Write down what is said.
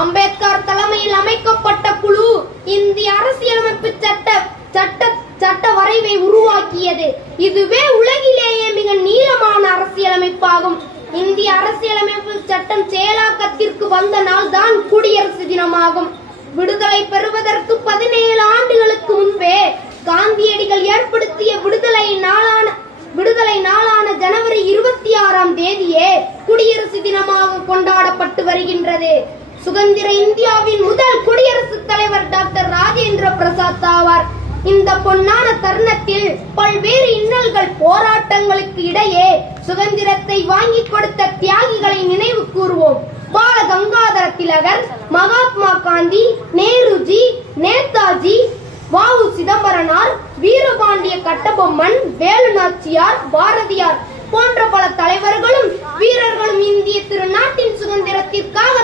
அம்பேத்கர் தலைமையில் அமைக்கப்பட்ட குழு இந்திய அரசியலமைப்பு சட்ட வரைவை உருவாக்கியது. இதுவே உலகிலேயே மிக நீளமான அரசியலமைப்பாகும். இந்திய அரசியலமைப்பு சட்டம் செயலாக்கத்திற்கு வந்த நாள் தான் குடியரசு தினமாகும். விடுதலை பெறுவதற்கு 17 ஆண்டுகளுக்கு முன்பே காந்தியடிகள் ஏற்படுத்திய விடுதலை நாளான ஜனவரி 26ஆம் தேதியே குடியரசு தினமாக கொண்டாடப்பட்டு வருகின்றது. சுதந்திர இந்தியாவின் முதல் குடியரசுத் தலைவர் டாக்டர் ராஜேந்திர பிரசாத் ஆவார். இந்த பொன்னான தருணத்தில் பல்வேறு இன்னல்கள் போராட்டங்களுக்கு இடையே சுதந்திரத்தை வாங்கி கொடுத்த தியாகிகளை நினைவு கூறுவோம். பால கங்காதர திலகர், மகாத்மா காந்தி, நேருஜி, நேதாஜி, வ.உ. சிதம்பரனார், வீரபாண்டிய கட்டபொம்மன், வேலு நாச்சியார், பாரதியார் போன்ற பல தலைவர்களும் வீரர்களும் இந்திய திருநாட்டின் சுதந்திரத்திற்காக